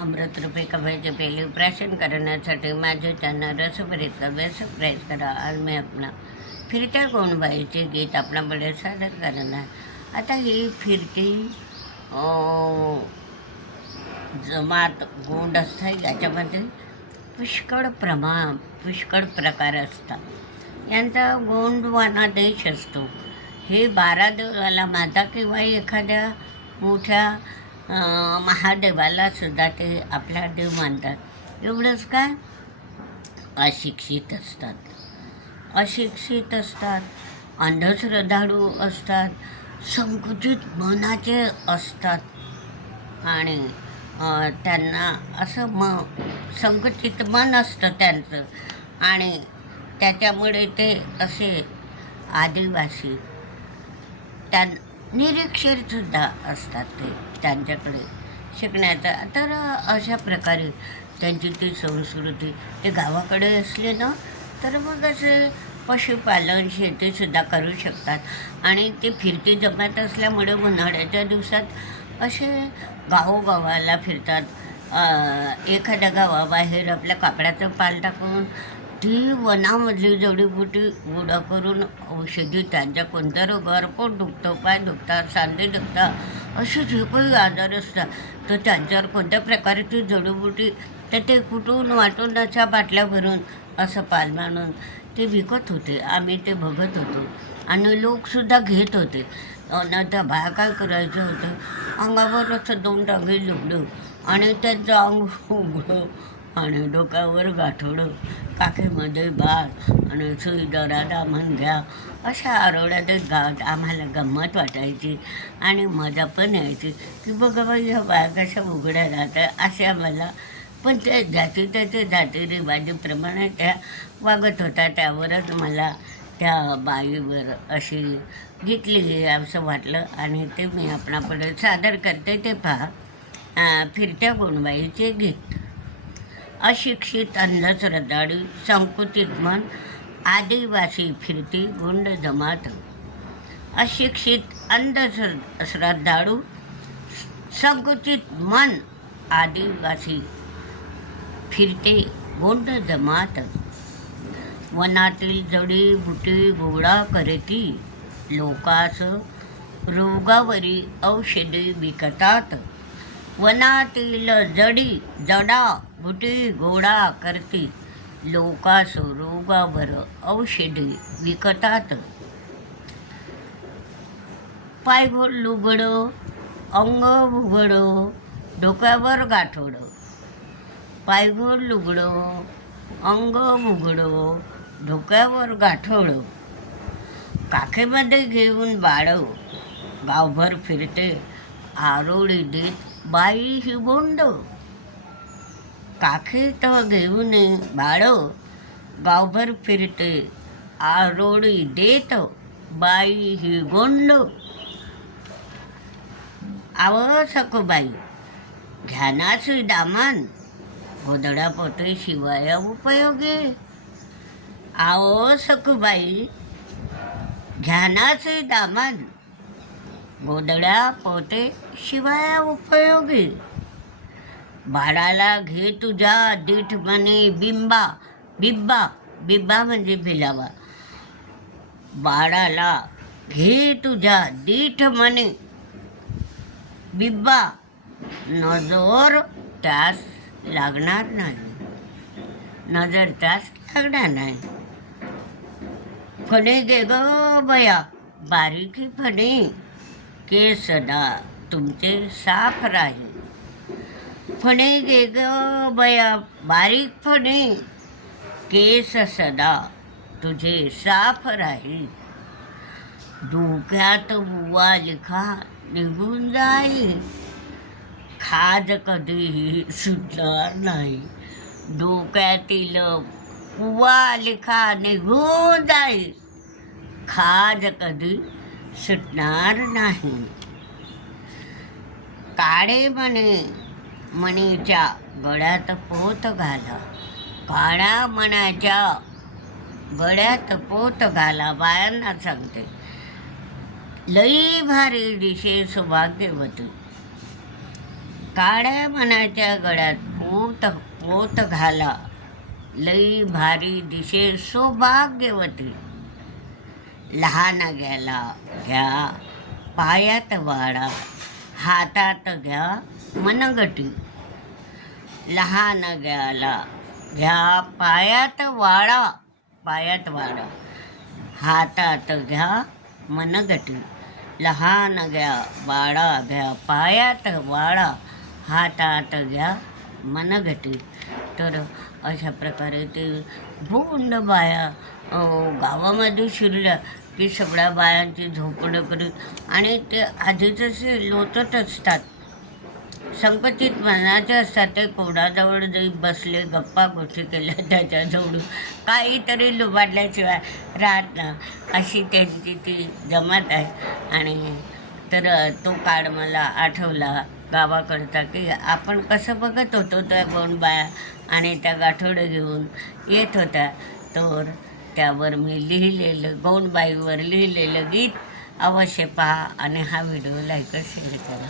अमृतरूपी कव्याचे पेले प्राशन करण्यासाठी माझे चॅनल रसभरीत कव्य सबस्क्राईब करा आज मी आपला फिरत्या गोंडबाईचे गीत आपल्याकडे सादर करणार. आता ही फिरती जमात गोंड असतं याच्यामध्ये. पुष्कळ प्रमा पुष्कळ प्रकार असतात. यांचा गोंडवाना देश असतो. हे बारा देवाला माता किंवा एखाद्या मोठ्या महादेवाला सुद्धा ते आपला देव मानतात. एवढंच काय अशिक्षित असतात. अशिक्षित असतात अंधश्रद्धाळू असतात संकुचित मनाचे असतात. आणि त्यांना असं म संकुचित मन असतं त्यांचं. आणि त्याच्यामुळे ते असे आदिवासी. त्यां निरीक्षरसुद्धा असतात ते त्यांच्याकडे शिकण्याचा. तर अशा प्रकारे त्यांची ती संस्कृती ते गावाकडे असले ना तर मग असे पशुपालन शेतीसुद्धा करू शकतात. आणि ते फिरती जमात असल्यामुळे उन्हाळ्याच्या दिवसात असे गावोगावाला फिरतात. एखाद्या गावाबाहेर आपल्या कापडाचं पाल टाकून ती वनामधली जडीबुटी गोळा करून औषधी त्यांच्या कोणत्या रोगावर पोट दुखतं पाय दुखतात सांधे दुखतात असे जे काही आजार असतात. तर त्यांच्यावर कोणत्या प्रकारची जडीबुटी तर ते कुठून वाटून अशा बाटल्या भरून असं पाल मानून ते विकत होते. आम्ही ते बघत होतो. आणि लोकसुद्धा घेत होते. त्या बाया काय करायचं होतं? अंगावर असं दोन डागे लुगडं आणि त्यांचं अंग उघडं. आणि डोक्यावर गाठोडं काखेमध्ये बाळ आणि सुई दरादा घ्या अशा आरोड्यात गात आम्हाला गंमत वाटायची आणि मजा पण यायची की बघा बाई ह्या बाया कशा उघड्या राहतात असे आम्हाला पण ते जाती त्याचे जाती रिवाजीप्रमाणे त्या वागत होता. त्यावरच मला त्या बाईवर अशी घेतली असं वाटलं आणि ते मी आपणापुढे सादर करते ते पहा. फिरत्या गुणबाईचे गीत. अशिक्षित अंधश्रद्धाळी संकुचित मन आदिवासी फिरती गुंड जमात. अशिक्षित अंधश्र श्रद्धाळू संकुचित मन आदिवासी फिरते गोंड जमात. वनातील जडीबुटी गोळा करती लोकास रोगावरी औषधे विकतात. वनातील जडी जडा बुटी गोळा करती. लोकास रोगावर औषधे विकतात. पायघोड लुगडं अंग भुगडं डोक्यावर गाठोडं. पायघोड लुगडं अंग भुगड डोक्यावर गाठोडं. काखेमध्ये घेऊन बाळव गावभर फिरते. आरोळी देत बाई ही काखी तो घेऊन बाळो गावभर फिरते. आरोळी देत बाई ही गोंड. आव सखोबाई घ्यानाची दामान गोदडा पोटे शिवाय उपयोगी. आओ सखुबाई ध्यानाचे दामन गोदड्या पोटे शिवाय उपयोगी. बाळाला घे तुझ्या दीठ म्हणे बिंबा बिब्बा बिब्बा म्हणजे भिलावा. बाळाला घे तुझ्या दीठ म्हणे बिब्बा नजर त्यास लागणार नाही. नजर त्यास लागणार नाही. फणे गे ग बया बारीकी फणे. के सदा तुमचे साफ राहील. फणे गे ग बया बारीक फणे. केस सदा तुझे साफ राहील डोक्यात बुवा लिखा निघून जाईल खाज कधीही सुटणार नाही. डोक्यातील पुवा लिखा निघून जाईल खाज कधी सुटणार नाही. काळे म्हणे मणीच्या गळ्यात पोत घाला. काळ्या मण्याच्या गळ्यात पोत घाला बायांना सांगते. लई भारी दिशे सौभाग्यवती काळ्या मनाच्या गळ्यात पोत पोत घाला. लई भारी दिशे सौभाग्यवती लहान घ्याला घ्या. पायात वाडा हातात घ्या. मनगटी. लहान घ्याला घ्या पायात वाळा पायात वाळा हातात घ्या मनगटी. लहान घ्या बाळा घ्या पायात वाळा हातात घ्या मनगटी. तर अशा प्रकारे ते भूंड बाया गावामध्ये शिरल्या. की सगळ्या बायांची झोपडं करीत आणि ते आधीच असे लोटत असतात. संकुचित मनाचे असतात ते कोणाजवळ जरी बसले गप्पा गोष्टी केल्या त्याच्याजवळ काहीतरी लुबाडल्याशिवाय राहत ना अशी त्यांची ती जमात आहे. आणि तर तो काळ मला आठवला गावाकडचा की आपण कसं बघत होतो त्या गोंड बाया आणि त्या गाठोडं घेऊन येत होत्या. तर त्यावर मी लिहिलेलं गोंडबाईवर लिहिलेलं गीत अवश्य पहा आणि हा व्हिडिओ लाईक शेअर करा.